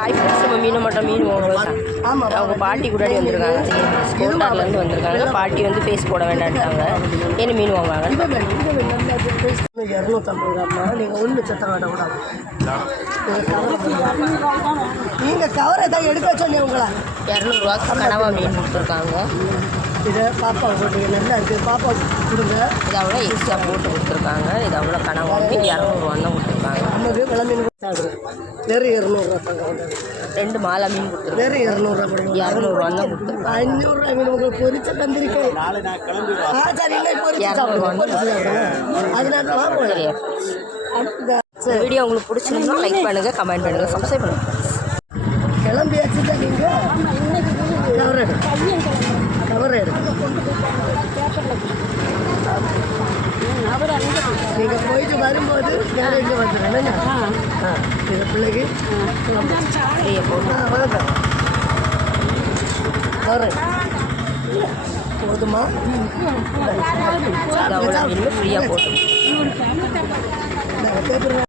Hi friends, நம்ம மீன் மட்டும் மீன் வாங்குவோம். அவங்க பாட்டி கூடாடி வந்திருக்காங்க. கோட்டார்லேருந்து வந்திருக்காங்க. பாட்டி வந்து ஃபேஸ் போட வேண்டான்ட்டாங்க. என்ன மீன் வாங்குவாங்க? 250 ரூபாம்மா. நீங்கள் ஒன்று சத்தம் வேண்டாம். நீங்கள் கவரை தான் எடுக்க சொன்னீங்க. உங்களை 200 கனவா மீன் கொடுத்துருக்காங்க. இதை பாப்பா போட்டீங்க, நல்லா இருக்குது. பாப்பா கொடுங்க. இது அவ்வளோ எக்ஸ்ட்ரா போட்டு கொடுத்துருக்காங்க. இது அவ்வளோ கனவா மீன் 200 தான் கொடுத்துருக்காங்க. நமக்கு விலை மீன் கொடுத்தாங்க. வெறும் 200 தாங்க. 2 மாலா மீன் கொடுத்துருக்காங்க. வெறும் 200 200 தான் கொடுத்துருக்காங்க. 500 மீன் உங்களுக்கு பொரிச்ச தந்திருக்கேன். சரி, இல்லை பொரிச்சு அதனால சரியா? வீடியோ உங்களுக்கு பிடிச்சிருந்தா லைக் பண்ணுங்கள், கமெண்ட் பண்ணுங்கள், சப்ஸ்கிரைப் பண்ணுங்கள். கிளம்பியாச்சு தான். நீங்கள் கவர் நீங்கள் போயிட்டு வரும்போது வேற இங்கே வந்துடுறேன். இந்த பிள்ளைக்கு வணக்கம் வரேன். போதுமா? ஃப்ரீயாக போட்டு